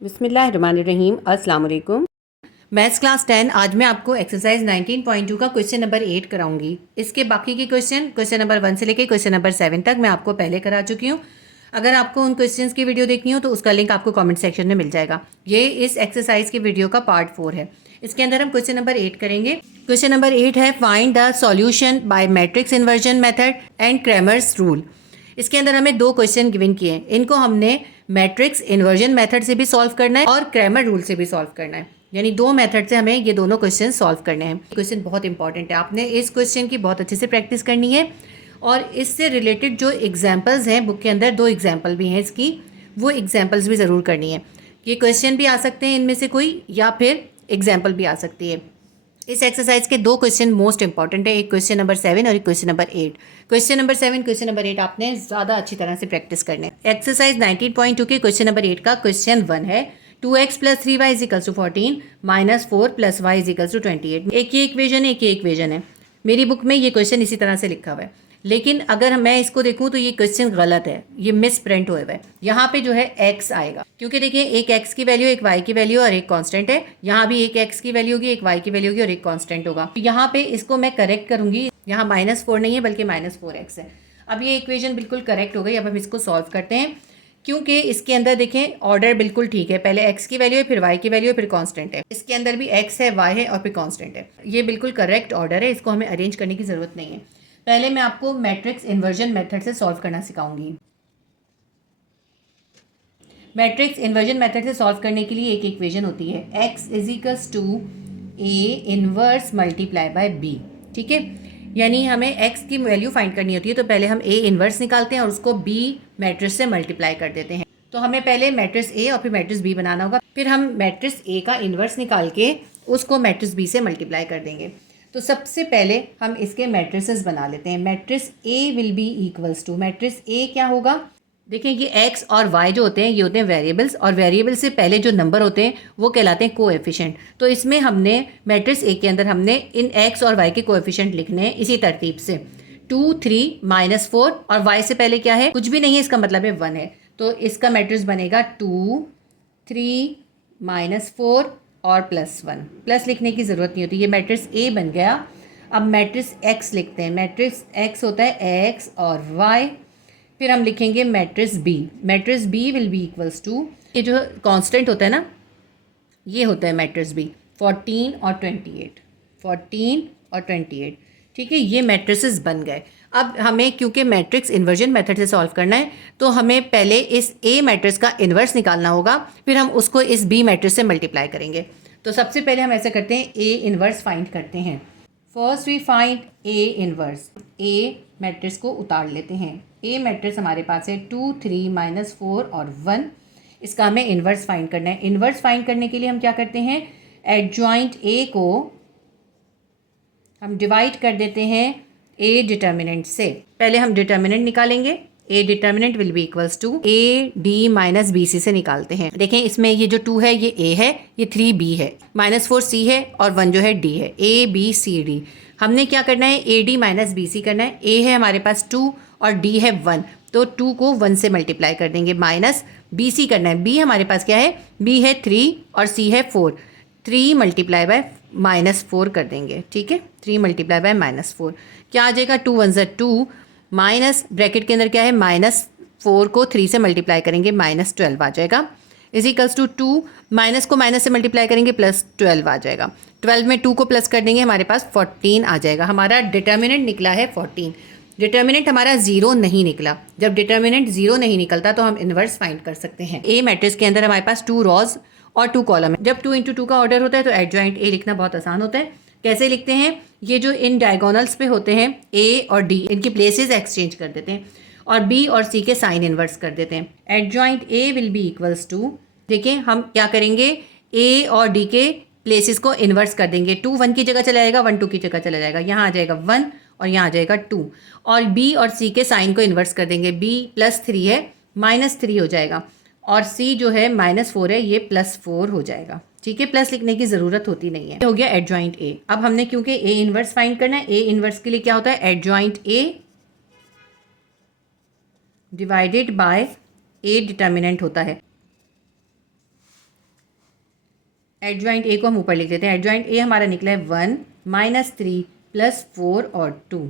बिस्मिल्लाहिर्रहमानिर्रहीम। अस्सलाम वालेकुम। मैथ्स क्लास 10 आज मैं आपको एक्सरसाइज 19.2 का क्वेश्चन नंबर 8 कराऊंगी। इसके बाकी के क्वेश्चन नंबर 1 से लेकर क्वेश्चन नंबर 7 तक मैं आपको पहले करा चुकी हूँ। अगर आपको उन क्वेश्चंस की वीडियो देखनी हो तो उसका लिंक आपको कमेंट सेक्शन में मिल जाएगा। ये इस एक्सरसाइज की वीडियो का पार्ट 4 है। इसके अंदर हम क्वेश्चन नंबर 8 करेंगे। क्वेश्चन नंबर 8 है find the solution bye matrix inversion method and Cramer's rule. इसके अंदर हमें दो क्वेश्चन गिवन किए हैं। इनको हमने मैट्रिक्स इन्वर्जन मेथड से भी सॉल्व करना है और क्रैमर रूल से भी सॉल्व करना है। यानी दो मेथड से हमें ये दोनों क्वेश्चन सॉल्व करने हैं। क्वेश्चन बहुत इंपॉर्टेंट है, आपने इस क्वेश्चन की बहुत अच्छे से प्रैक्टिस करनी है और इससे रिलेटेड जो एग्जाम्पल्स हैं बुक के अंदर, दो एग्जाम्पल भी हैं इसकी, वो एग्जाम्पल्स भी ज़रूर करनी है। ये क्वेश्चन भी आ सकते हैं इनमें से कोई, या फिर एग्जाम्पल भी आ सकती है। इस एक्सरसाइज के दो क्वेश्चन मोस्ट इंपॉर्टेंट है, एक क्वेश्चन नंबर 7 और एक question number 8। Question number 7 question number 8 आपने ज़्यादा अच्छी तरह से प्रैक्टिस करने हैं। एक्सरसाइज 19.2 के क्वेश्चन नंबर 8 का क्वेश्चन 1 है 2x + 3y = 14 - 4 + y = 28। एक ये इक्वेशन है। मेरी बुक में ये क्वेश्चन इसी तरह से लिखा हुआ है, लेकिन अगर मैं इसको देखूं तो ये क्वेश्चन गलत है, ये मिस प्रिंट हुआ है। यहाँ पे जो है x आएगा, क्योंकि देखिए एक x की वैल्यू, एक y की वैल्यू और एक कांस्टेंट है। यहाँ भी एक x की वैल्यू होगी, एक y की वैल्यू होगी और एक कांस्टेंट होगा। तो यहाँ पे इसको मैं करेक्ट करूंगी, यहाँ -4 नहीं है बल्कि -4x है। अब ये इक्वेशन बिल्कुल करेक्ट हो गई। अब हम इसको सॉल्व करते हैं, क्योंकि इसके अंदर देखें ऑर्डर बिल्कुल ठीक है। पहले x की वैल्यू है, फिर y की वैल्यू है, फिर कांस्टेंट है। इसके अंदर भी x है, y है और फिर कांस्टेंट है। ये बिल्कुल करेक्ट ऑर्डर है, इसको हमें अरेंज करने की ज़रूरत नहीं है। पहले मैं आपको मैट्रिक्स इन्वर्जन मेथड से सॉल्व करना सिखाऊंगी। मैट्रिक्स इन्वर्जन मेथड से सॉल्व करने के लिए एक इक्वेशन होती है x = a inverse multiply by b। ठीक है, यानी हमें x की वैल्यू फाइंड करनी होती है, तो पहले हम a इनवर्स निकालते हैं और उसको b मैट्रिक्स से मल्टीप्लाई कर देते हैं। तो हमें पहले मैट्रिक्स a और फिर मैट्रिक्स b बनाना होगा, फिर हम मैट्रिक्स a का इनवर्स निकाल के उसको मैट्रिक्स b से मल्टीप्लाई कर देंगे। तो सबसे पहले हम इसके मैट्रिसेस बना लेते हैं। Matrix A will be equals to, matrix A क्या होगा, देखिए ये x और y जो होते हैं ये होते हैं वेरिएबल्स, और वेरिएबल से पहले जो नंबर होते हैं वो कहलाते हैं कोएफिशिएंट। तो इसमें हमने मैट्रिक्स A के अंदर हमने इन x और y के कोएफिशिएंट लिखने हैं इसी तरतीब से 2, 3, -4 और y से पहले क्या है, कुछ भी नहीं है, इसका मतलब है 1 है। तो इसका मैट्रिक्स बनेगा 2, 3, -4 और +1। प्लस लिखने की ज़रूरत नहीं होती, ये मैट्रिक्स A बन गया। अब मैट्रिक्स X लिखते हैं। मैट्रिक्स X होता है x और y। फिर हम लिखेंगे matrix B। Matrix B will be equals to, ये जो कांस्टेंट होता है ना, ये होता है मैट्रिक्स B, 14 और 28, 14 और 28। ठीक है, ये मैट्रिसेस बन गए। अब हमें क्योंकि मैट्रिक्स इन्वर्जन मेथड से सॉल्व करना है, तो हमें पहले इस A मैट्रिक्स का इन्वर्स निकालना होगा, फिर हम उसको इस B मैट्रिक्स से मल्टीप्लाई करेंगे। तो सबसे पहले हम ऐसे करते हैं, A इन्वर्स फाइंड करते हैं। First we find A inverse. A matrix को उतार लेते हैं। A मैट्रिक्स हमारे पास है 2, 3, -4 और 1। इसका हमें इन्वर्स फाइंड करना है। इन्वर्स फाइंड करने के लिए हम क्या करते हैं, एडजॉइंट A को हम डिवाइड कर देते हैं A डिटर्मिनेंट से। पहले हम डिटर्मिनेंट निकालेंगे। A determinant will be equals to AD - BC से निकालते हैं। देखें इसमें ये जो 2 है ये A है, ये 3B है, -4 C है और 1 जो है D है। ABCD हमने क्या करना है, AD - BC करना है। A है हमारे पास 2 और D है 1, तो 2 को 1 से मल्टीप्लाई कर देंगे, माइनस BC करना है। B हमारे पास क्या है, B है 3 और C है 4, 3 मल्टीप्लाई बाय -4 कर देंगे। ठीक है, 3 मल्टीप्लाई बाय -4 क्या आ जाएगा, 2 1 = 2, माइनस ब्रैकेट के अंदर क्या है, -4 को 3 से मल्टीप्लाई करेंगे, -12 आ जाएगा, इज इक्वल्स टू 2, माइनस को माइनस से मल्टीप्लाई करेंगे, +12 आ जाएगा। 12 में 2 को प्लस कर देंगे, हमारे पास 14 आ जाएगा। हमारा डिटर्मिनेंट निकला है 14। डिटर्मिनेंट हमारा 0 नहीं निकला। जब डिटर्मिनेंट 0 नहीं निकलता तो हम इन्वर्स फाइंड कर सकते हैं। A मैट्रिक्स के अंदर हमारे पास 2 रॉज और 2 कॉलम है। जब 2 × 2 का ऑर्डर होता है तो एडजॉइंट A लिखना बहुत आसान होता है। कैसे लिखते हैं, ये जो इन डायगोनल्स पे होते हैं A और D, इनकी प्लेसेस एक्सचेंज कर देते हैं और B और C के साइन इन्वर्स कर देते हैं। Adjoint A will be equals to, देखिए हम क्या करेंगे, A और D के प्लेसेस को इन्वर्स कर देंगे। 2 1 की जगह चला जाएगा, 1 2 की जगह चला जाएगा, यहाँ आ जाएगा 1 और यहाँ आ जाएगा 2। और B और C के साइन को इन्वर्स कर देंगे। B +3 है, -3 हो जाएगा, और C जो है -4 है, ये +4 हो जाएगा। ठीक है, प्लस लिखने की ज़रूरत होती नहीं है। हो गया एडजॉइंट A। अब हमने क्योंकि A इन्वर्स फाइंड करना है, A इन्वर्स के लिए क्या होता है, adjoint A divided by A determinant होता है। एडजॉइंट ए को हम ऊपर लिख देते हैं। एडजॉइंट ए हमारा निकला है 1 -3 + 4 और 2।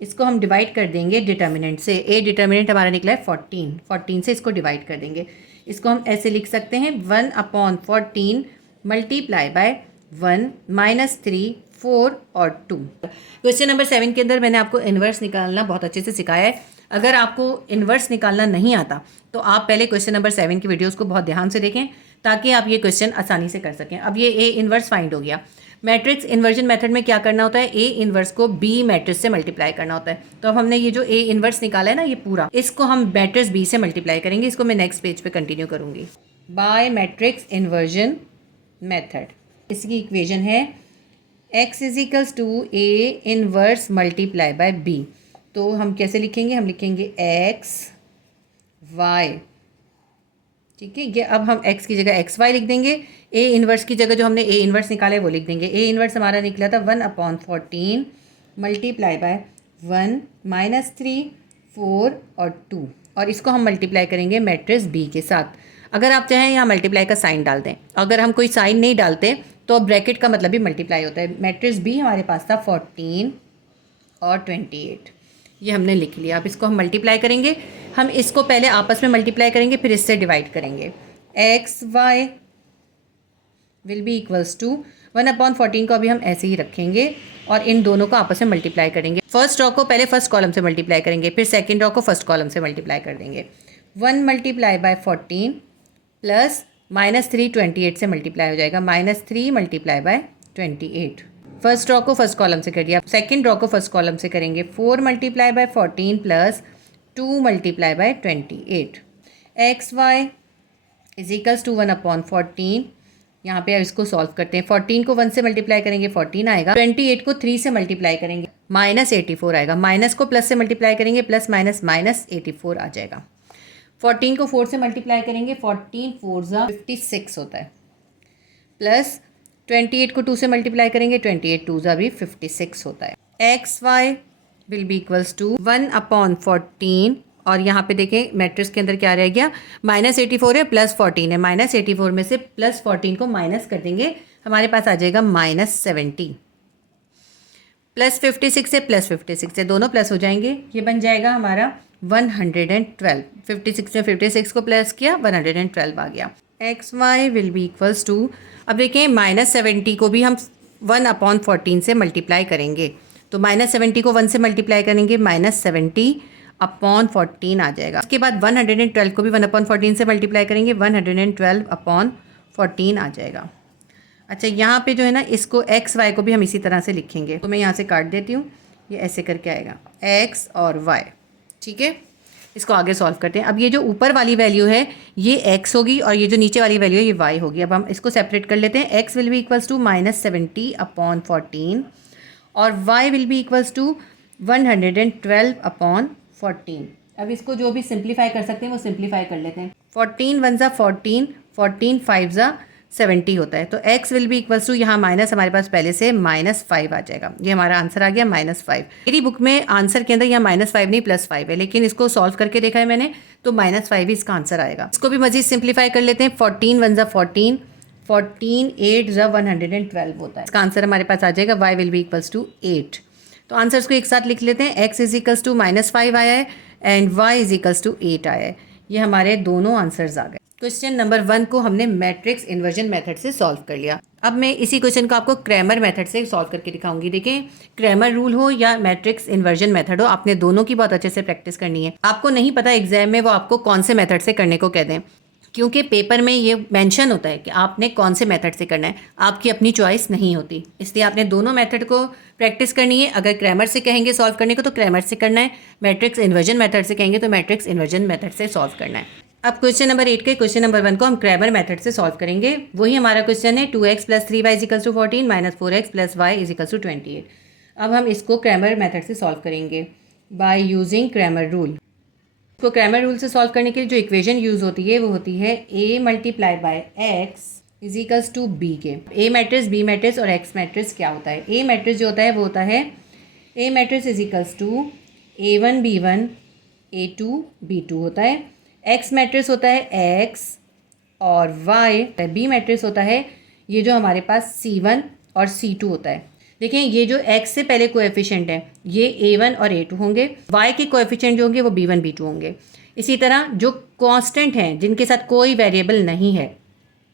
इसको हम डिवाइड कर देंगे डिटर्मिनेंट से। ए डिटर्मिनेंट हमारा निकला है 14, 14 से इसको डिवाइड कर देंगे। इसको हम ऐसे लिख सकते हैं 1/14 मल्टीप्लाई बाय 1 -3 4 और 2। क्वेश्चन नंबर 7 के अंदर मैंने आपको इन्वर्स निकालना बहुत अच्छे से सिखाया है। अगर आपको इन्वर्स निकालना नहीं आता तो आप पहले क्वेश्चन नंबर 7 की वीडियोस को बहुत ध्यान से देखें ताकि आप ये क्वेश्चन आसानी से कर सकें। अब ये ए इन्वर्स फाइंड हो गया। मैट्रिक्स इन्वर्जन मेथड में क्या करना होता है, ए इन्वर्स को बी मैट्रिक्स से मल्टीप्लाई करना होता है। तो अब हमने ये जो ए इन्वर्स निकाला है ना, ये पूरा, इसको हम मैट्रिक्स बी से मल्टीप्लाई करेंगे। इसको मैं नेक्स्ट पेज पे कंटिन्यू करूंगी। बाय मैट्रिक्स इन्वर्जन मेथड, इसकी इक्वेशन है x = a inverse multiply by b। तो हम कैसे लिखेंगे, हम लिखेंगे x y, ठीक है। ये अब हम x की जगह xy लिख देंगे। a इन्वर्स की जगह जो हमने a इन्वर्स निकाला है वो लिख देंगे। a इन्वर्स हमारा निकला था 1/14 मल्टीप्लाई बाय 1 -3 4 और 2, और इसको हम मल्टीप्लाई करेंगे मैट्रिक्स b के साथ। अगर आप चाहें यहाँ मल्टीप्लाई का साइन डाल दें। अगर हम कोई साइन नहीं डालते तो ब्रैकेट का मतलब भी मल्टीप्लाई होता है। मैट्रिक्स b हमारे पास था 14 और 28, ये हमने लिख लिया। अब इसको हम मल्टीप्लाई करेंगे। हम इसको पहले आपस में मल्टीप्लाई करेंगे, फिर इससे डिवाइड करेंगे। X y will be equals to 1/14 को अभी हम ऐसे ही रखेंगे और इन दोनों को आपस में मल्टीप्लाई करेंगे। फर्स्ट रॉ को पहले फर्स्ट कॉलम से मल्टीप्लाई करेंगे, फिर सेकेंड रॉ को फर्स्ट कॉलम से मल्टीप्लाई कर देंगे। 1 × 14 प्लस -3 28 से मल्टीप्लाई हो जाएगा। -3 × 28, फर्स्ट रॉ को फर्स्ट कॉलम से कर दिया। सेकंड रॉ को फर्स्ट कॉलम से करेंगे। 4 × 14 plus 2 × 28। X y is equals to 1/14। यहाँ पे अब इसको सॉल्व करते हैं। 14 को 1 से मल्टीप्लाई करेंगे 14 आएगा। 28 को 3 से मल्टीप्लाई करेंगे -84 आएगा। माइनस को प्लस से मल्टीप्लाई करेंगे प्लस -84 आ जाएगा। 14 को 4 से मल्टीप्लाई करेंगे 14 4 56 होता है। प्लस 28 को 2 से मल्टीप्लाई करेंगे 28 2 भी 56 होता है। X y will be equals to 1/14, और यहाँ पे देखें मैट्रिक्स के अंदर क्या रह गया, -84 है प्लस 14 है। -84 में से प्लस 14 को माइनस कर देंगे, हमारे पास आ जाएगा -70। प्लस 56 है प्लस 56 है, दोनों प्लस हो जाएंगे, ये बन जाएगा हमारा 112। 56 में 56 को प्लस किया 112 आ गया। X y will be equals to, अब देखें -70 को भी हम 1/14 से मल्टीप्लाई करेंगे, तो -70 को 1 से मल्टीप्लाई करेंगे -70/14 आ जाएगा। उसके बाद 112 को भी 1/14 से मल्टीप्लाई करेंगे 112/14 आ जाएगा। अच्छा, यहाँ पे जो है ना, इसको एक्स वाई को भी हम इसी तरह से लिखेंगे, तो मैं यहाँ से काट देती हूँ, ये ऐसे करके आएगा एक्स और वाई, ठीक है। इसको आगे सॉल्व करते हैं। अब ये जो ऊपर वाली वैल्यू है ये x होगी और ये जो नीचे वाली वैल्यू है ये y होगी। अब हम इसको सेपरेट कर लेते हैं। x will be equals to -70/14 और y will be equals to 112/14। अब इसको जो भी सिंप्लीफाई कर सकते हैं वो सिंप्लीफाई कर लेते हैं। 14 1 ज़ा 14, 14 5 ज़ा 70 होता है। तो x will be equals to, यहाँ माइनस हमारे पास पहले से -5 आ जाएगा। ये हमारा आंसर आ गया -5। मेरी बुक में आंसर के अंदर यहाँ -5 नहीं +5 है, लेकिन इसको सॉल्व करके देखा है मैंने, तो -5 ही इसका आंसर आएगा। इसको भी मजीद सिंप्लीफाई कर लेते हैं। 14 1 ज़ा 14, 14 8 ज़ा 112 होता है। इसका आंसर हमारे पास आ जाएगा y will be equals to 8। तो आंसर्स को एक साथ लिख लेते हैं। x इज इक्वल्स टू -5 आया है and y is equals to 8 आया है। ये हमारे दोनों आंसर्स आ गए। क्वेश्चन नंबर 1 को हमने मैट्रिक्स इन्वर्जन मेथड से सॉल्व कर लिया। अब मैं इसी क्वेश्चन को आपको क्रैमर मेथड से सॉल्व करके दिखाऊंगी। देखें, क्रैमर रूल हो या मैट्रिक्स इन्वर्जन मेथड हो, आपने दोनों की बहुत अच्छे से प्रैक्टिस करनी है। आपको नहीं पता एग्जाम में वो आपको कौन से मेथड से करने को कह दें, क्योंकि पेपर में ये मेंशन होता है कि आपने कौन से मेथड से करना है, आपकी अपनी चॉइस नहीं होती। इसलिए आपने दोनों मेथड को प्रैक्टिस करनी है। अगर क्रैमर से कहेंगे सॉल्व करने को तो क्रैमर से करना है, मैट्रिक्स इन्वर्जन मेथड से कहेंगे तो मैट्रिक्स इन्वर्जन मेथड से सॉल्व करना है। अब क्वेश्चन नंबर 8 के क्वेश्चन नंबर 1 को हम क्रैमर मेथड से सॉल्व करेंगे। वही हमारा क्वेश्चन है 2x + 3y = 14 -4x + y = 28। अब हम इसको क्रैमर मेथड से सॉल्व करेंगे बाय यूजिंग क्रैमर रूल। इसको क्रैमर रूल से सॉल्व करने के लिए जो इक्वेशन यूज़ होती है वो होती है a × x = b के। a मैट्रिक्स, b मैट्रिक्स और x मैट्रिक्स क्या होता है। a मैट्रिक्स जो होता है वो होता है a matrix = a1 b1 a2 b2 होता है। x मैट्रिक्स होता है x और y। b मैट्रिक्स होता है ये जो हमारे पास C1 और C2 होता है। देखें ये जो x से पहले कोएफिशिएंट है ये A1 और A2 होंगे, y के कोएफिशिएंट जो होंगे वो B1 B2 होंगे। इसी तरह जो कांस्टेंट हैं जिनके साथ कोई वेरिएबल नहीं है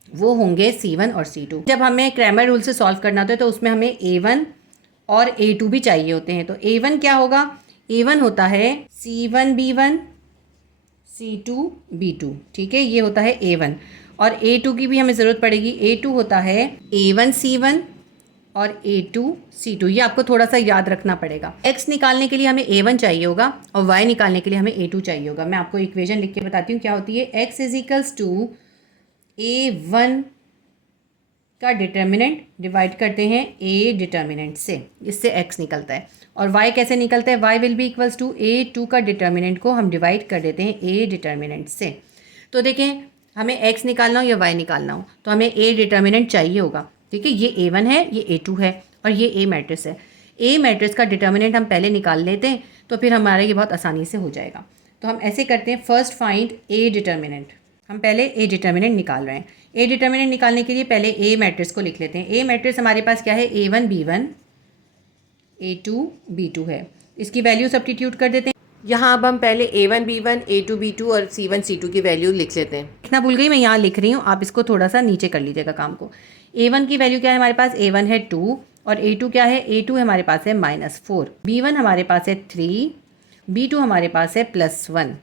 वो होंगे C1 और C2। जब हमें क्रैमर रूल से सॉल्व करना होता है तो उसमें हमें A1 और A2 भी चाहिए होते हैं। तो A1 क्या होगा? A1 होता है C1 B1 C2 B2, ठीक है, ये होता है A1। और A2 की भी हमें ज़रूरत पड़ेगी। A2 होता है A1 C1 और A2 C2। ये आपको थोड़ा सा याद रखना पड़ेगा। x निकालने के लिए हमें A1 चाहिए होगा और y निकालने के लिए हमें A2 चाहिए होगा। मैं आपको इक्वेशन लिख के बताती हूँ क्या होती है। x इजिकल्स टू A1 का डिटर्मिनेंट डिवाइड करते हैं A डिटर्मिनेंट से, इससे x निकलता है। और y कैसे निकलता है? y will be equals to A2 का डिटर्मिनेंट को हम डिवाइड कर देते हैं A डिटर्मिनेंट से। तो देखें हमें x निकालना हो या y निकालना हो तो हमें A डिटर्मिनेंट चाहिए होगा, ठीक है। ये A1 है, ये A2 है और ये A मैट्रिक्स है। A मैट्रिक्स का डिटर्मिनेंट हम पहले निकाल लेते हैं तो फिर हमारा ये बहुत आसानी से हो जाएगा। तो हम ऐसे करते हैं, फर्स्ट फाइंड A डिटर्मिनेंट। हम पहले A डिटर्मिनेंट निकाल रहे हैं। A डिटर्मिनेंट निकालने के लिए पहले A मैट्रिक्स को लिख लेते हैं। A मैट्रिक्स हमारे पास क्या है? A1 B1 A2 B2 है। इसकी वैल्यू सब्स्टिट्यूट कर देते हैं। यहाँ अब हम पहले A1 B1 A2 B2 और C1 C2 की वैल्यू लिख लेते हैं। लिखना भूल गई, मैं यहाँ लिख रही हूँ, आप इसको थोड़ा सा नीचे कर लीजिएगा काम को। A1 की वैल्यू क्या है हमारे पास? A1 है 2 और A2 क्या है? A2 हमारे पास है -4। B1 हमारे पास है 3, B2 हमारे पास है +1।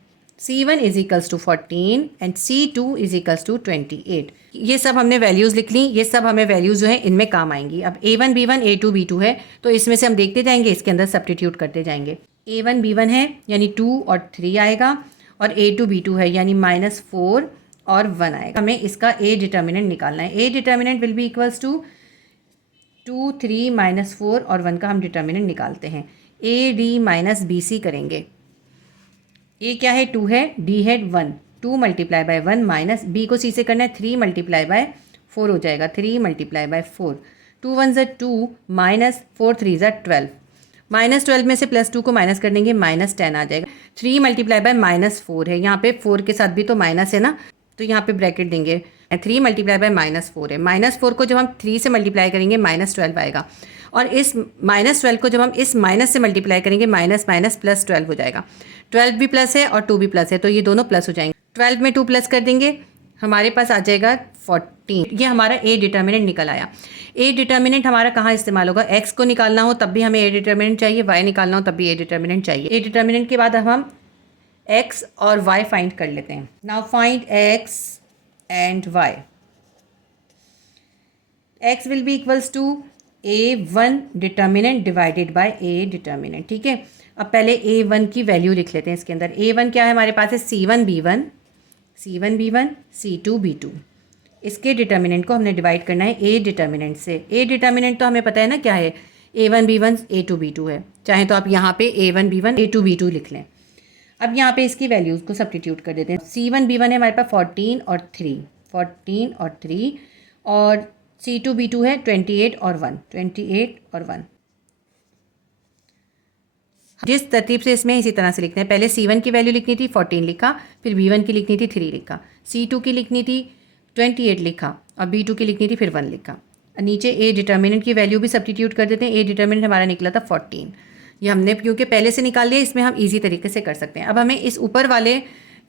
C1 is equals to 14 and C2 is equals to 28। ये सब हमने वैल्यूज़ लिख ली। ये सब हमें वैल्यूज़ जो है इनमें काम आएंगी। अब A1 B1 A2 B2 है तो इसमें से हम देखते जाएंगे, इसके अंदर सब्स्टिट्यूट करते जाएंगे। A1 B1 है यानी 2 और 3 आएगा और A2 B2 है यानी -4 और 1 आएगा। हमें इसका A डिटर्मिनेंट निकालना है। A determinant will be equals to 2 3 -4 और 1 का हम डिटर्मिनेंट निकालते हैं। AD - BC करेंगे। A क्या है? 2 है, D है 1। 2 × 1 माइनस B को C से करना है, 3 × 4 हो जाएगा। 3 × 4, 2 1 = 2 माइनस 4 3 = 12। -12 में से +2 को माइनस कर देंगे, -10 आ जाएगा। 3 × -4 है, यहाँ पे 4 के साथ भी तो माइनस है ना, तो यहाँ पे ब्रैकेट देंगे। 3 × -4 है। -4 को जब हम 3 से मल्टीप्लाई करेंगे -12 आएगा और इस -12 को जब हम इस माइनस से मल्टीप्लाई करेंगे माइनस +12 हो जाएगा। 12 भी प्लस है और 2 भी प्लस है तो ये दोनों प्लस हो जाएंगे। 12 में 2 प्लस कर देंगे, हमारे पास आ जाएगा 14। ये हमारा A डिटर्मिनेंट निकल आया। A डिटर्मिनेंट हमारा कहाँ इस्तेमाल होगा? x को निकालना हो तब भी हमें A डिटर्मिनेंट चाहिए, y निकालना हो तब भी A डिटर्मिनेंट चाहिए। A डिटर्मिनेंट के बाद अब हम x और y फाइंड कर लेते हैं। Now find x and y। x will be equals to A1 determinant divided by A determinant, ठीक है। अब पहले A1 की वैल्यू लिख लेते हैं इसके अंदर। A1 क्या है हमारे पास? है C1 B1 C2 B2। इसके डिटर्मिनेंट को हमने डिवाइड करना है A डिटर्मिनेंट से। A डिटर्मिनेंट तो हमें पता है ना क्या है? A1 B1 A2 B2 है। चाहे तो आप यहाँ पे A1 B1 A2 B2 लिख लें। अब यहाँ पे इसकी वैल्यूज़ को सब्स्टिट्यूट कर देते हैं। C1 B1 है हमारे पास 14 और 3 और C2 B2 है 28 और 1। जिस तरतीब से इसमें इसी तरह से लिखते हैं। पहले C1 की वैल्यू लिखनी थी 14 लिखा, फिर B1 की लिखनी थी 3 लिखा, C2 की लिखनी थी 28 लिखा और B2 की लिखनी थी फिर 1 लिखा। नीचे A डिटर्मिनेंट की वैल्यू भी सब्स्टिट्यूट कर देते हैं। A डिटर्मिनेंट हमारा निकला था 14। ये हमने क्योंकि पहले से निकाल लिया, इसमें हम ईजी तरीके से कर सकते हैं। अब हमें इस ऊपर वाले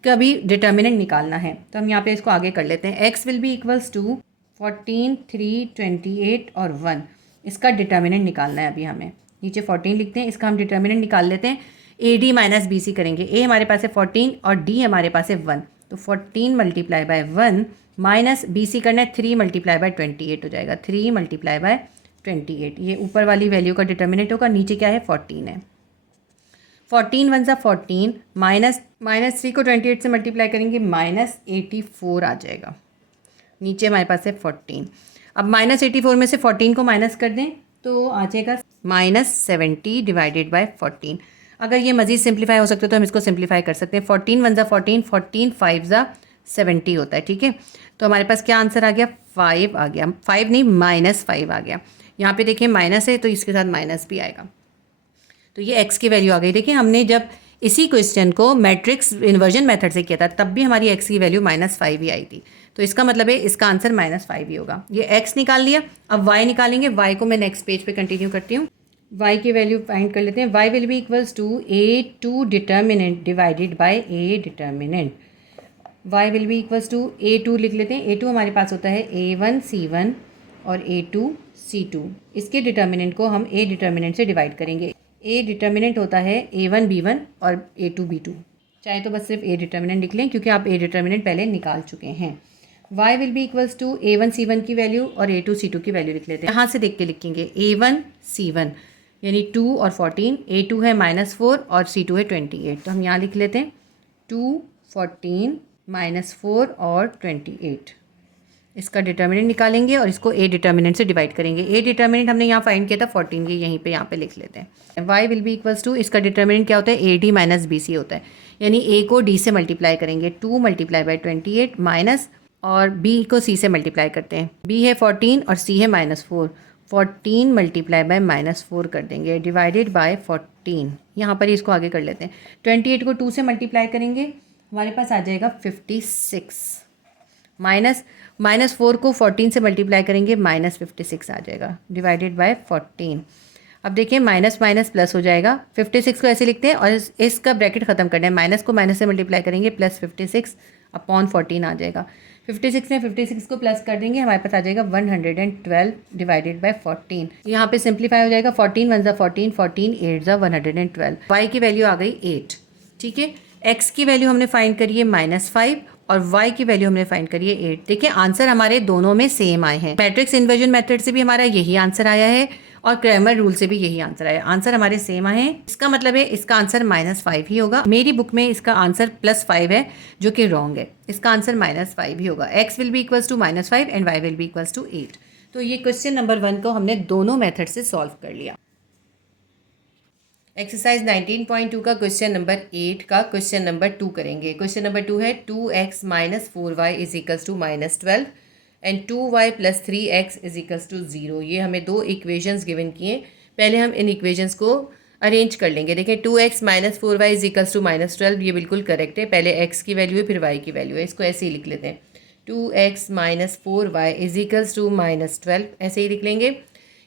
का भी डिटर्मिनेंट निकालना है तो हम यहाँ पे इसको आगे कर लेते हैं। x will be equals to 14 3 28 और 1। इसका डिटर्मिनेंट निकालना है अभी हमें। नीचे 14 लिखते हैं, इसका हम डिटर्मिनेंट निकाल लेते हैं। AD - BC करेंगे। A हमारे पास है 14 और D हमारे पास है 1, तो 14 × 1 माइनस BC करना है 3 × 28 हो जाएगा। 3 × 28, ये ऊपर वाली वैल्यू का डिटर्मिनेंट होगा। नीचे क्या है? 14 है। 14 1 = 14 माइनस 3 को 28 से मल्टीप्लाई करेंगे -84 आ जाएगा। नीचे हमारे पास है 14। अब -84 में से 14 को माइनस कर दें तो आ जाएगा -70 डिवाइडेड बाय 14। अगर ये मज़ीद सिंप्लीफाई हो सकता है तो हम इसको सिंप्लीफाई कर सकते हैं। 14 1 = 14, 14 5 = 70 होता है, ठीक है। तो हमारे पास क्या आंसर आ गया? 5 आ गया। 5 नहीं, -5 आ गया। यहाँ पे देखिए माइनस है तो इसके साथ माइनस भी आएगा। तो ये x की वैल्यू आ गई। देखिए हमने जब इसी क्वेश्चन को मैट्रिक्स इन्वर्जन मेथड से किया था, तब भी हमारी x की वैल्यू -5 ही आई थी। तो इसका मतलब है इसका आंसर -5 ही होगा। ये x निकाल लिया, अब y निकालेंगे। y को मैं नेक्स्ट पेज पे कंटिन्यू करती हूँ। y की वैल्यू फाइंड कर लेते हैं। y will be equals to a2 determinant divided by a determinant. y will be equals to a2 लिख लेते हैं। a2 हमारे पास होता है a1 c1 और a2 c2। इसके डिटर्मिनेंट को हम a डिटर्मिनेंट से डिवाइड करेंगे। a डिटर्मिनेंट होता है a1 b1 और a2 b2। चाहे तो बस सिर्फ a डिटर्मिनेंट लिख लें क्योंकि आप a डिटर्मिनेंट पहले निकाल चुके हैं। y will be equals to a1 c1 की वैल्यू और a2 c2 की वैल्यू लिख लेते हैं। यहाँ से देख के लिखेंगे a1 c1 यानी 2 और 14, a2 है -4 और c2 है 28। तो हम यहाँ लिख लेते हैं 2, 14, -4 और 28। इसका डिटर्मिनेंट निकालेंगे और इसको a डिटर्मिनेंट से डिवाइड करेंगे। a डिटर्मिनेंट हमने यहाँ फाइंड किया था 14, ये यहीं पे यहाँ पे लिख लेते हैं। y will be equals to, इसका डिटर्मिनेंट क्या होता है, ad माइनस bc होता है, यानी a को d से मल्टीप्लाई करेंगे, 2 मल्टीप्लाई बाई 28 माइनस, और b को c से मल्टीप्लाई करते हैं। b है 14 और c है -4, 14 मल्टीप्लाई बाय -4 कर देंगे डिवाइडेड बाय 14। यहाँ पर इसको आगे कर लेते हैं। 28 को 2 से मल्टीप्लाई करेंगे, हमारे पास आ जाएगा 56, -4 को 14 से मल्टीप्लाई करेंगे, -56 आ जाएगा डिवाइडेड बाय 14। अब देखिए माइनस माइनस प्लस हो जाएगा। 56 को ऐसे लिखते हैं और इसका ब्रैकेट ख़त्म करना है। माइनस को माइनस से मल्टीप्लाई करेंगे, प्लस 56 अपॉन 14 आ जाएगा। 56 में 56 को प्लस कर देंगे, हमारे पास आ जाएगा 112 डिवाइडेड बाय 14। यहाँ पे सिंप्लीफाई हो जाएगा, 14 1 ज़ा 14, 14 8 ज़ा 112। y की वैल्यू आ गई 8। ठीक है, x की वैल्यू हमने फाइंड करी है -5 और y की वैल्यू हमने फाइंड करी है 8। देखिए आंसर हमारे दोनों में सेम आए हैं। मैट्रिक्स इन्वर्जन मेथड से भी हमारा यही आंसर आया है और क्रैमर रूल से भी यही आंसर आया। आंसर हमारे सेम आए हैं, इसका मतलब है इसका आंसर -5 ही होगा। मेरी बुक में इसका आंसर +5 है जो कि रॉन्ग है। इसका आंसर -5 ही होगा। x will be equals to -5 and y will be equals to 8। तो ये क्वेश्चन नंबर 1 को हमने दोनों मेथड से सॉल्व कर लिया। एक्सरसाइज 19.2 का क्वेश्चन नंबर 8 का क्वेश्चन नंबर 2 करेंगे। क्वेश्चन नंबर 2 है 2x - 4y is equals to -12 and 2y + 3x is equals to 0। ये हमें दो इक्वेशंस गिवन किए। पहले हम इन इक्वेशंस को अरेंज कर लेंगे। देखिए 2x - 4y is equals to -12, ये बिल्कुल करेक्ट है। पहले x की वैल्यू है फिर y की वैल्यू है, इसको ऐसे ही लिख लेते हैं। 2x - 4y is equals to -12, ऐसे ही लिख लेंगे।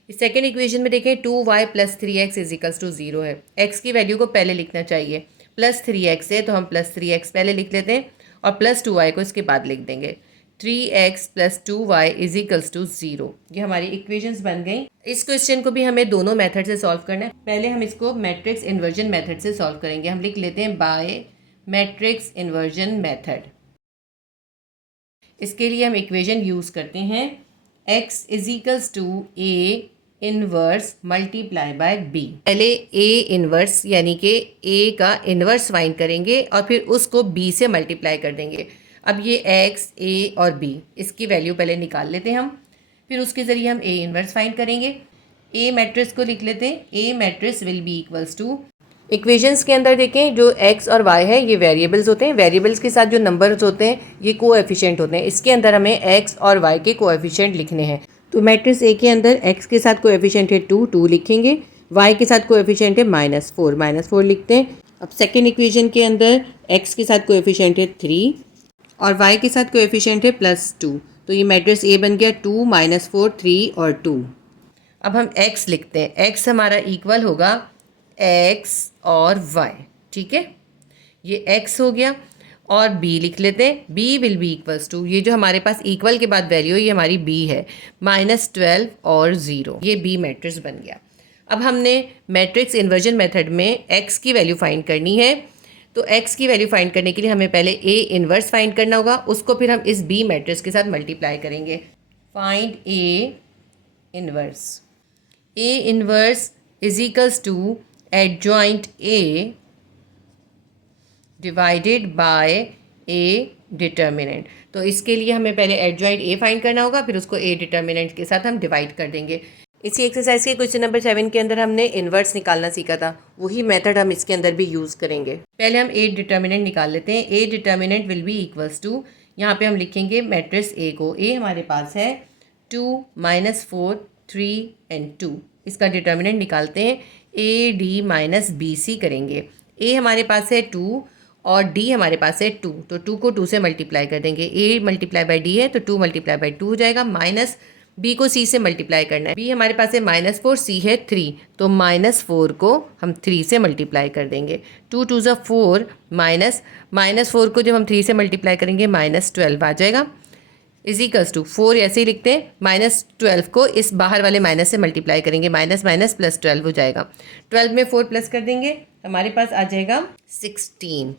सेकेंड इक्वेशन में देखें 2y + 3x is equals to 0 है। x की वैल्यू को पहले लिखना चाहिए, +3x है तो हम +3x पहले लिख लेते हैं और +2y को इसके बाद लिख देंगे। 3x + 2y is equals to 0। ये हमारी इक्वेशंस बन गई। इस क्वेश्चन को भी हमें दोनों मेथड से सॉल्व करना है। पहले हम इसको मैट्रिक्स इन्वर्जन मेथड से सॉल्व करेंगे। हम लिख लेते हैं बाय मैट्रिक्स इन्वर्जन मेथड। इसके लिए हम इक्वेशन यूज़ करते हैं x is equals to a inverse multiply by b। पहले a इनवर्स यानी कि a का इनवर्स फाइंड करेंगे और फिर उसको b से मल्टीप्लाई कर देंगे। अब ये x, a और b, इसकी वैल्यू पहले निकाल लेते हैं हम, फिर उसके ज़रिए हम a इनवर्स फाइंड करेंगे। a मैट्रिक्स को लिख लेते हैं। a matrix will be equals to, equations के अंदर देखें जो x और y है ये वेरिएबल्स होते हैं। वेरिएबल्स के साथ जो नंबर्स होते हैं ये कोएफिशिएंट होते हैं। इसके अंदर हमें x और y के कोएफिशिएंट लिखने हैं। तो मैट्रिक्स A के अंदर x के साथ कोएफिशिएंट है 2, 2 लिखेंगे। y के साथ कोएफिशिएंट है -4, -4 लिखते हैं। अब सेकेंड इक्वेशन के अंदर x के साथ कोएफिशिएंट है 3 और y के साथ कोएफिशिएंट है +2। तो ये मैट्रिक्स A बन गया 2 -4 3 और 2। अब हम x लिखते हैं। x हमारा इक्वल होगा x और y। ठीक है, ये x हो गया और b लिख लेते हैं। b will be equals to, ये जो हमारे पास इक्वल के बाद वैल्यू ये हमारी b है, -12 और 0। ये b मैट्रिक्स बन गया। अब हमने मैट्रिक्स इन्वर्जन मेथड में x की वैल्यू फाइंड करनी है। तो x की वैल्यू फाइंड करने के लिए हमें पहले a इनवर्स फाइंड करना होगा, उसको फिर हम इस b मैट्रिक्स के साथ मल्टीप्लाई करेंगे। Find a inverse. a inverse is equals to adjoint a divided by A determinant. तो इसके लिए हमें पहले एडजॉइंट ए फाइंड करना होगा, फिर उसको ए डिटर्मिनेंट के साथ हम डिवाइड कर देंगे। इसी एक्सरसाइज के क्वेश्चन नंबर 7 के अंदर हमने इन्वर्स निकालना सीखा था, वही मेथड हम इसके अंदर भी यूज़ करेंगे। पहले हम ए डिटर्मिनेंट निकाल लेते हैं। A determinant will be equals to, यहाँ पे हम लिखेंगे मैट्रिक्स ए को। ए हमारे पास है 2 -4 3 एंड 2। इसका डिटर्मिनेंट निकालते हैं। A D minus B C करेंगे। ए हमारे पास है 2 और डी हमारे पास है 2, तो 2 को 2 से मल्टीप्लाई कर देंगे। ए मल्टीप्लाई बाई डी है तो 2 मल्टीप्लाई बाई 2 हो जाएगा, माइनस बी को सी से मल्टीप्लाई करना है। बी हमारे पास है -4, सी है 3, तो -4 को हम 3 से मल्टीप्लाई कर देंगे। 2 2 ज़ा 4 -4 को जब हम 3 से मल्टीप्लाई करेंगे -12 आ जाएगा, इजिकल्स टू 4 ऐसे ही लिखते हैं। -12 को इस बाहर वाले माइनस से मल्टीप्लाई करेंगे, माइनस माइनस प्लस 12 हो जाएगा। 12 में 4 प्लस कर देंगे, हमारे पास आ जाएगा 16।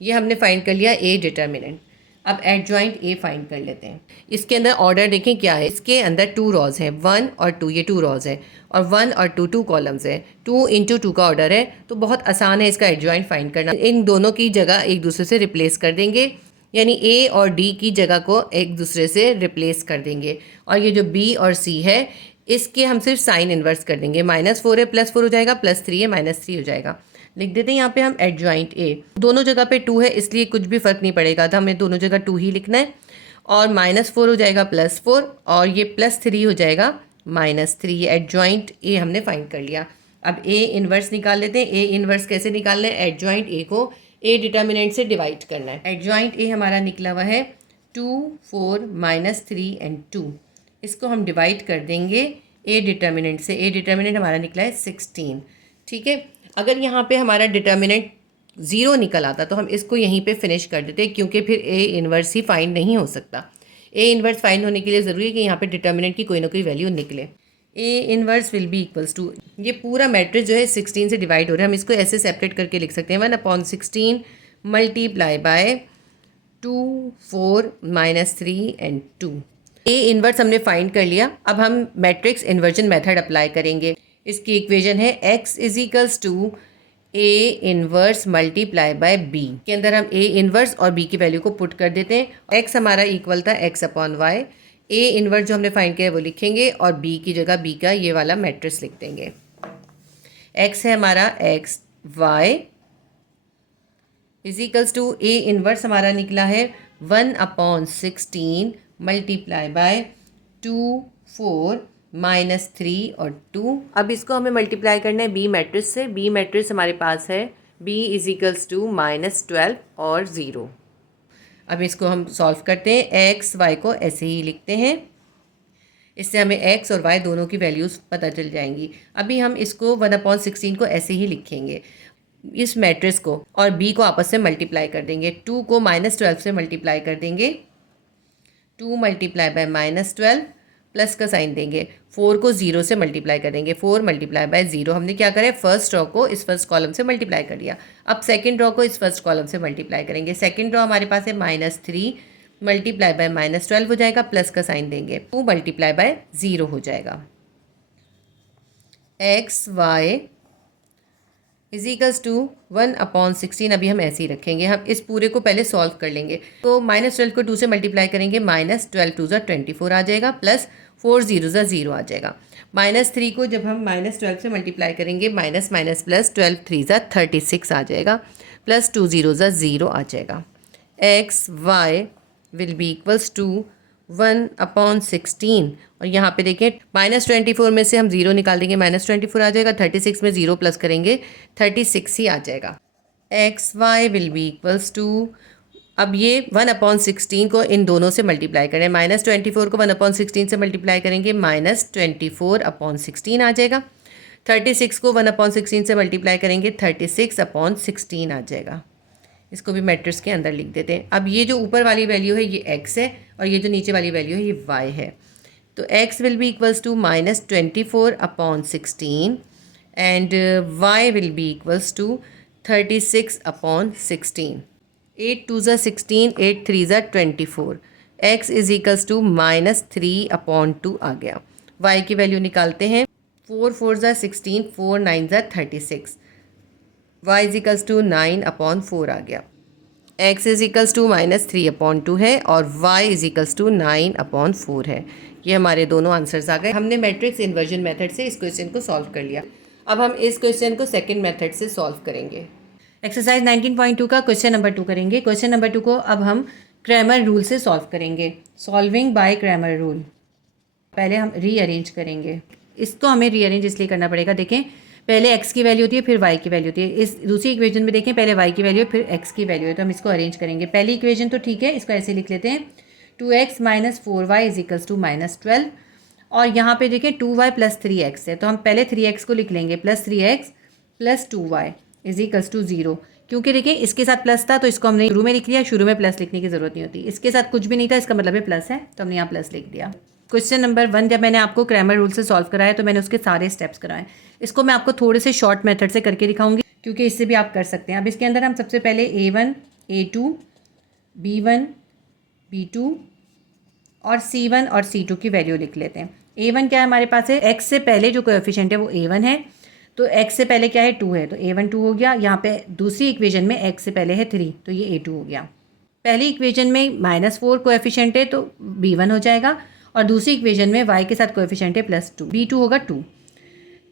ये हमने फाइंड कर लिया ए डिटर्मिनेंट। अब एडजॉइंट ए फाइंड कर लेते हैं। इसके अंदर ऑर्डर देखें क्या है। इसके अंदर 2 रॉज हैं, 1 और 2, ये 2 रॉज है, और 1 और 2 2 कॉलम्स है। 2 × 2 का ऑर्डर है, तो बहुत आसान है इसका एडजॉइंट फाइंड करना। इन दोनों की जगह एक दूसरे से रिप्लेस कर देंगे, यानी ए और डी की जगह को एक दूसरे से रिप्लेस कर देंगे। और ये जो बी और सी है इसके हम सिर्फ साइन इन्वर्स कर देंगे। -4 है +4 हो जाएगा, +3 है -3 हो जाएगा। लिख देते हैं यहाँ पे हम एडजॉइंट ए। दोनों जगह पे 2 है इसलिए कुछ भी फ़र्क नहीं पड़ेगा, तो हमें दोनों जगह 2 ही लिखना है। और -4 हो जाएगा +4, और ये +3 हो जाएगा -3। ये एडजॉइंट ए हमने फाइंड कर लिया। अब ए इन्वर्स निकाल लेते हैं। ए इन्वर्स कैसे निकालना है, एडजॉइंट ए को ए डिटर्मिनेंट से डिवाइड करना है। एडजॉइंट ए हमारा निकला हुआ है 2 4 -3 एंड 2। इसको हम डिवाइड कर देंगे ए डिटर्मिनेंट से। ए डिटर्मिनेंट हमारा निकला है 16। ठीक है, अगर यहाँ पे हमारा डिटर्मिनेंट 0 निकल आता तो हम इसको यहीं पे फिनिश कर देते, क्योंकि फिर ए इन्वर्स ही फाइंड नहीं हो सकता। ए इन्वर्स फाइंड होने के लिए ज़रूरी है कि यहाँ पे डिटर्मिनेंट की कोई ना कोई वैल्यू निकले। A inverse will be equals to, ये पूरा मैट्रिक्स जो है 16 से डिवाइड हो रहा है, हम इसको ऐसे सेपरेट करके लिख सकते हैं 1/16 multiply by 2 4 -3 and 2। A inverse हमने फाइंड कर लिया। अब हम मैट्रिक्स इन्वर्जन मेथड अप्लाई करेंगे। इसकी इक्वेशन है x is equals to A inverse multiply by B. के अंदर हम ए इन्वर्स और b की वैल्यू को पुट कर देते हैं। x हमारा इक्वल था x/y। ए इन्वर्स जो हमने फाइंड किया है वो लिखेंगे, और b की जगह b का ये वाला मैट्रिक्स लिख देंगे। x है हमारा x y is equals to A inverse हमारा निकला है 1/16 मल्टीप्लाई बाय 2 4 -3 और 2। अब इसको हमें मल्टीप्लाई करना है बी मैट्रिक्स से। बी मैट्रिक्स हमारे पास है b इजिकल्स टू -12 और 0। अब इसको हम सॉल्व करते हैं। x y को ऐसे ही लिखते हैं, इससे हमें x और y दोनों की वैल्यूज़ पता चल जाएंगी। अभी हम इसको 1/16 को ऐसे ही लिखेंगे, इस मैट्रिक्स को और b को आपस में मल्टीप्लाई कर देंगे। 2 को -12 से मल्टीप्लाई कर देंगे, 2 मल्टीप्लाई बाय -12 प्लस का साइन देंगे। 4 को 0 से मल्टीप्लाई करेंगे, 4 मल्टीप्लाई बाय 0। हमने क्या करें, फर्स्ट रॉ को इस फर्स्ट कॉलम से मल्टीप्लाई कर दिया। अब सेकंड रॉ को इस फर्स्ट कॉलम से मल्टीप्लाई करेंगे। सेकंड रॉ हमारे पास है -3 मल्टीप्लाई बाय -12 हो जाएगा, प्लस का साइन देंगे। 2 मल्टीप्लाई बाय 0 हो जाएगा। x y is equals to 1/16। अभी हम ऐसे ही रखेंगे। हम इस पूरे को पहले सॉल्व कर लेंगे। तो -12 को 2 से मल्टीप्लाई करेंगे, -12 2 ज़ा 24 आ जाएगा, प्लस 4 0 ज़ा 0 आ जाएगा। -3 को जब हम -12 से मल्टीप्लाई करेंगे, माइनस माइनस प्लस 12 3 ज़ा 36 आ जाएगा, प्लस 2 0 ज़ा 0 आ जाएगा। x y will be equals to 1/16। और यहाँ पे देखिए -24 में से हम 0 निकाल देंगे, -24 आ जाएगा। 36 में 0 प्लस करेंगे, 36 ही आ जाएगा। X y will be equals to, अब ये 1/16 को इन दोनों से मल्टीप्लाई करें। -24 को 1/16 से मल्टीप्लाई करेंगे, -24/16 आ जाएगा। 36 को 1/16 से मल्टीप्लाई करेंगे, 36/16 आ जाएगा। इसको भी मैट्रिक्स के अंदर लिख देते हैं। अब ये जो ऊपर वाली वैल्यू है ये x है, और ये जो नीचे वाली वैल्यू है ये y है। तो x will be equals to -24/16 and y will be equals to 36/16। 8 2 ज़ा 16, 8 3 ज़ा 24। x इज इक्वल्स टू -3/2 आ गया। y की वैल्यू निकालते हैं। 4 4 ज़ा 16, 4 9 ज़ा 36। y इज इक्वल्स टू 9/4 आ गया। x इज इक्वल्स टू -3/2 है, और y इज इक्वल्स टू 9/4 है। ये हमारे दोनों आंसर्स आ गए। हमने मैट्रिक्स इन्वर्जन मेथड से इस क्वेश्चन को सॉल्व कर लिया। अब हम इस क्वेश्चन को सेकंड मेथड से सॉल्व करेंगे। एक्सरसाइज 19.2 का क्वेश्चन नंबर 2 करेंगे। क्वेश्चन नंबर 2 को अब हम क्रैमर रूल से सॉल्व करेंगे। Solving by Cramer rule. पहले हम रीअरेंज करेंगे। इसको हमें रीअरेंज इसलिए करना पड़ेगा, देखें पहले x की वैल्यू होती है फिर y की वैल्यू होती है। इस दूसरी इक्वेशन में देखें पहले y की वैल्यू है फिर x की वैल्यू है, तो हम इसको अरेंज करेंगे। पहली इक्वेशन तो ठीक है, इसको ऐसे लिख लेते हैं 2x minus 4y is equals to -12 और यहाँ पे देखें 2y प्लस 3x है, तो हम पहले 3x को लिख लेंगे plus 3x plus 2y is equals to 0। क्योंकि देखिए इसके साथ प्लस था तो इसको हमने शुरू में लिख लिया, शुरू में प्लस लिखने की ज़रूरत नहीं होती। इसके साथ कुछ भी नहीं था, इसका मतलब है प्लस है, तो हमने यहाँ प्लस लिख दिया। क्वेश्चन नंबर 1 जब मैंने आपको क्रैमर रूल से सॉल्व कराया तो मैंने उसके सारे स्टेप्स कराए। इसको मैं आपको थोड़े से शॉर्ट मेथड से करके दिखाऊंगी क्योंकि इससे भी आप कर सकते हैं। अब इसके अंदर हम सबसे पहले A1, A2, B1, B2 और C1 और C2 की वैल्यू लिख लेते हैं। A1 क्या है हमारे पास है, x से पहले जो कोएफिशिएंट है वो A1 है, तो x से पहले क्या है 2 है, तो A1 2 हो गया। यहाँ पे दूसरी इक्वेशन में x से पहले है 3, तो ये A2 हो गया। पहली इक्वेशन में -4 कोएफिशिएंट है तो B1 हो जाएगा और दूसरी इक्वेशन में y के साथ कोएफिशिएंट है +2, B2 होगा 2।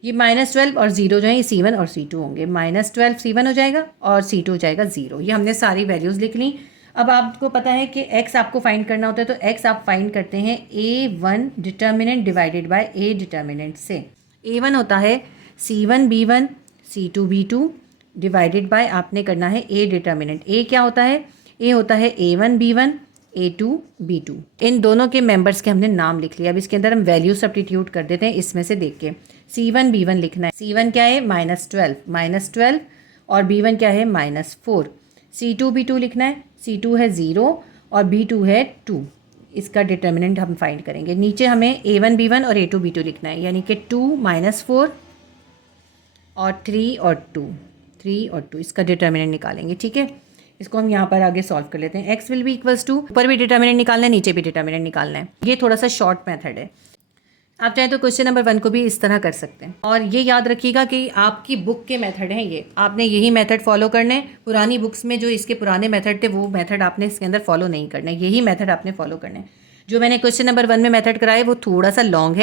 ये -12 और 0 जो है ये C1 और C2 होंगे। -12 C1 हो जाएगा और C2 हो जाएगा 0। ये हमने सारी वैल्यूज़ लिख ली। अब आपको पता है कि x आपको फाइंड करना होता है, तो x आप फाइंड करते हैं A1 determinant divided by A determinant से। A1 होता है C1 B1 C2 B2 divided by आपने करना है A डिटर्मिनेंट। A क्या होता है, A होता है A1 B1 A2 B2। इन दोनों के मेंबर्स के हमने नाम लिख लिया। अब इसके अंदर हम वैल्यू सब्स्टिट्यूट कर देते हैं इसमें से देख के। C1 B1 लिखना है, C1 क्या है -12 और B1 क्या है -4। C2 B2 लिखना है, C2 है 0 और B2 है 2। इसका डिटर्मिनेंट हम फाइंड करेंगे। नीचे हमें A1 B1 और A2 B2 लिखना है, यानी कि 2 -4 और 3 और 2 इसका डिटर्मिनेंट निकालेंगे। ठीक है, इसको हम यहाँ पर आगे सॉल्व कर लेते हैं। x will be equals to, ऊपर भी डिटर्मिनेंट निकालना है नीचे भी डिटर्मिनेंट निकालना है। ये थोड़ा सा शॉर्ट मेथड है, आप चाहें तो क्वेश्चन नंबर 1 को भी इस तरह कर सकते हैं। और ये याद रखिएगा कि आपकी बुक के मेथड हैं ये, आपने यही मेथड फॉलो करने। पुरानी बुक्स में जो इसके पुराने मेथड थे वो मेथड आपने इसके अंदर फॉलो नहीं करने, यही मेथड आपने फॉलो करने। जो मैंने क्वेश्चन नंबर 1 में मेथड कराया वो थोड़ा सा लॉन्ग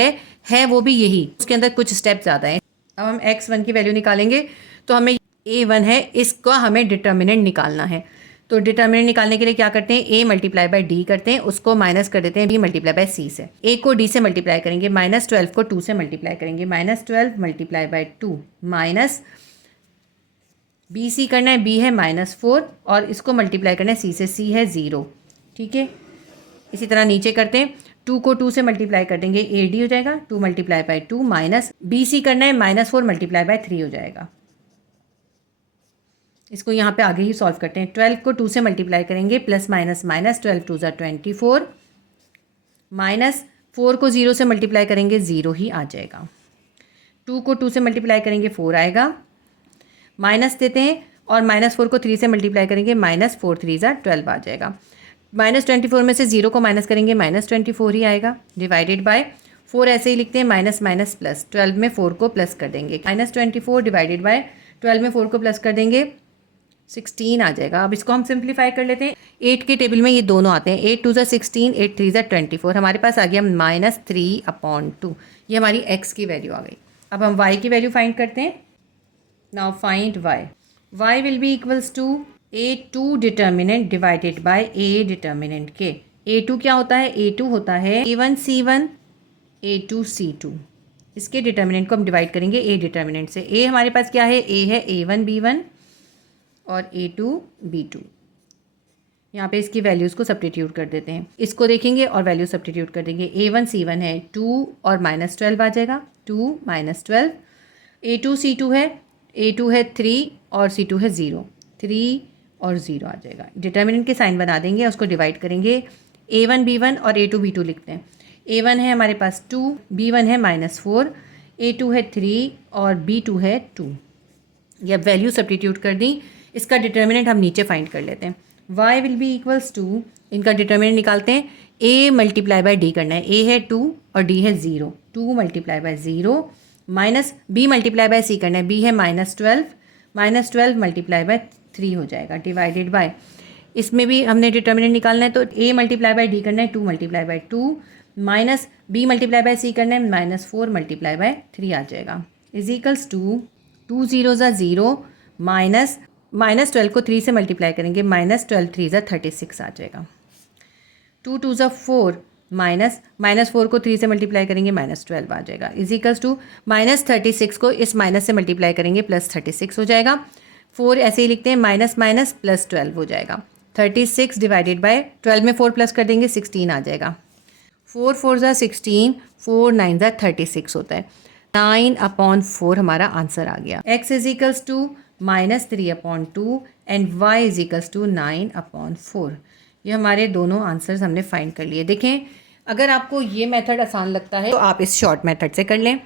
है वो भी यही, उसके अंदर कुछ स्टेप ज़्यादा हैं। अब हम x1 की वैल्यू निकालेंगे, तो हमें A1 है, इसका हमें डिटर्मिनेंट निकालना है। तो डिटर्मिनेंट निकालने के लिए क्या करते हैं, a मल्टीप्लाई बाय डी करते हैं, उसको माइनस कर देते हैं b मल्टीप्लाई बाय c से। a को d से मल्टीप्लाई करेंगे, -12 को 2 से मल्टीप्लाई करेंगे, -12 multiply by 2 minus B c करना है, b है -4 और इसको मल्टीप्लाई करना है c से, c है 0। ठीक है, इसी तरह नीचे करते हैं, 2 को 2 से मल्टीप्लाई कर देंगे, ए डी हो जाएगा 2 multiply by 2 minus B c करना है, -4 मल्टीप्लाई बाय 3 हो जाएगा। इसको यहाँ पे आगे ही सॉल्व करते हैं। 12 को 2 से मल्टीप्लाई करेंगे, प्लस माइनस माइनस 12 2 ज़ा 24 माइनस 4 को 0 से मल्टीप्लाई करेंगे 0 ही आ जाएगा। 2 को 2 से मल्टीप्लाई करेंगे 4 आएगा, माइनस देते हैं और -4 को 3 से मल्टीप्लाई करेंगे, -4 3 ज़ा 12 आ जाएगा। -24 में से 0 को माइनस करेंगे, -24 ही आएगा, डिवाइडेड बाय 4 ऐसे ही लिखते हैं, माइनस माइनस प्लस, 12 में 4 को प्लस कर देंगे, -24 डिवाइडेड बाय 12 में 4 को प्लस कर देंगे 16 आ जाएगा। अब इसको हम सिंप्लीफाई कर लेते हैं। 8 के टेबल में ये दोनों आते हैं, 8 2 ज़ा 16 8 3 ज़ा 24, हमारे पास आ गया -3/2। ये हमारी x की वैल्यू आ गई। अब हम y की वैल्यू फाइंड करते हैं। Now find y will be equals to A2 determinant divided by A determinant के। A2 क्या होता है, A2 होता है A1 C1 A2 C2। इसके डिटर्मिनेंट को हम डिवाइड करेंगे A डिटर्मिनेंट से। A हमारे पास क्या है, A है A1 B1 और A2 B2। यहाँ पे इसकी वैल्यूज़ को सब्स्टिट्यूट कर देते हैं, इसको देखेंगे और वैल्यू सब्स्टिट्यूट कर देंगे। A1 C1 है 2 और -12 आ जाएगा, 2 -12। A2 C2 है, A2 है 3 और C2 है 0, 3 और 0 आ जाएगा। डिटर्मिनेंट के साइन बना देंगे, उसको डिवाइड करेंगे। A1 B1 और A2 B2 लिखते हैं। A1 है हमारे पास 2, B1 है -4, A2 है 3 और B2 है 2। ये अब वैल्यू सब्स्टिट्यूट कर दी, इसका डिटर्मिनेंट हम नीचे फाइंड कर लेते हैं। y will be equals to, इनका डिटर्मिनेंट निकालते हैं, a मल्टीप्लाई बाय d करना है, a है 2 और d है 0, 2 multiply bye 0 minus b multiply by c करना है, b है -12 मल्टीप्लाई बाय 3 हो जाएगा, डिवाइडेड बाय, इसमें भी हमने डिटर्मिनेंट निकालना है, तो a मल्टीप्लाई बाय d करना है 2 multiply by 2 minus b multiply by c करना है, -4 मल्टीप्लाई बाय 3 आ जाएगा, इज इक्वल्स टू 2 0 ज़ा 0 माइनस -12 को 3 से मल्टीप्लाई करेंगे, -12 3 ज़ा 36 आ जाएगा, 2 2 ज़ा 4 -4 को 3 से मल्टीप्लाई करेंगे -12 आ जाएगा, इजिकल्स टू -36 को इस माइनस से मल्टीप्लाई करेंगे +36 हो जाएगा। 4 ऐसे ही लिखते हैं, माइनस माइनस +12 हो जाएगा। 36 डिवाइडेड बाय 12 में 4 प्लस कर देंगे 16 आ जाएगा। 4 4 ज़ा 16, 4 9 ज़ा 36 होता है। 9/4 हमारा आंसर आ गया। x is equals to -3/2 and y is equals to 9/4। ये हमारे दोनों आंसर्स हमने फाइंड कर लिए। देखें, अगर आपको ये मेथड आसान लगता है तो आप इस शॉर्ट मेथड से कर लें।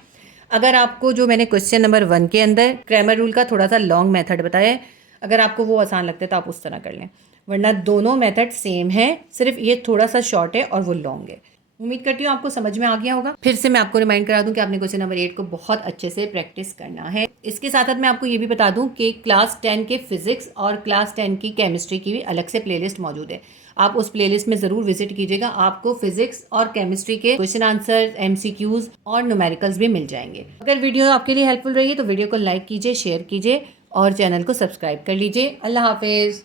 अगर आपको जो मैंने क्वेश्चन नंबर 1 के अंदर क्रैमर रूल का थोड़ा सा लॉन्ग मेथड बताया है, अगर आपको वो आसान लगता है तो आप उस तरह कर लें, वरना दोनों मेथड सेम है, सिर्फ ये थोड़ा सा शॉर्ट है और वो लॉन्ग है। उम्मीद करती हूँ आपको समझ में आ गया होगा। फिर से मैं आपको रिमाइंड करा दूं कि आपने क्वेश्चन नंबर 8 को बहुत अच्छे से प्रैक्टिस करना है। इसके साथ साथ मैं आपको ये भी बता दूं कि क्लास 10 के फिजिक्स और क्लास 10 की केमिस्ट्री की भी अलग से प्लेलिस्ट मौजूद है। आप उस प्लेलिस्ट में ज़रूर विजिट कीजिएगा, आपको फिजिक्स और केमिस्ट्री के क्वेश्चन आंसर, MCQs और न्यूमेरिकल्स भी मिल जाएंगे। अगर वीडियो आपके लिए हेल्पफुल रही है तो वीडियो को लाइक कीजिए, शेयर कीजिए और चैनल को सब्सक्राइब कर लीजिए। अल्लाह हाफिज़।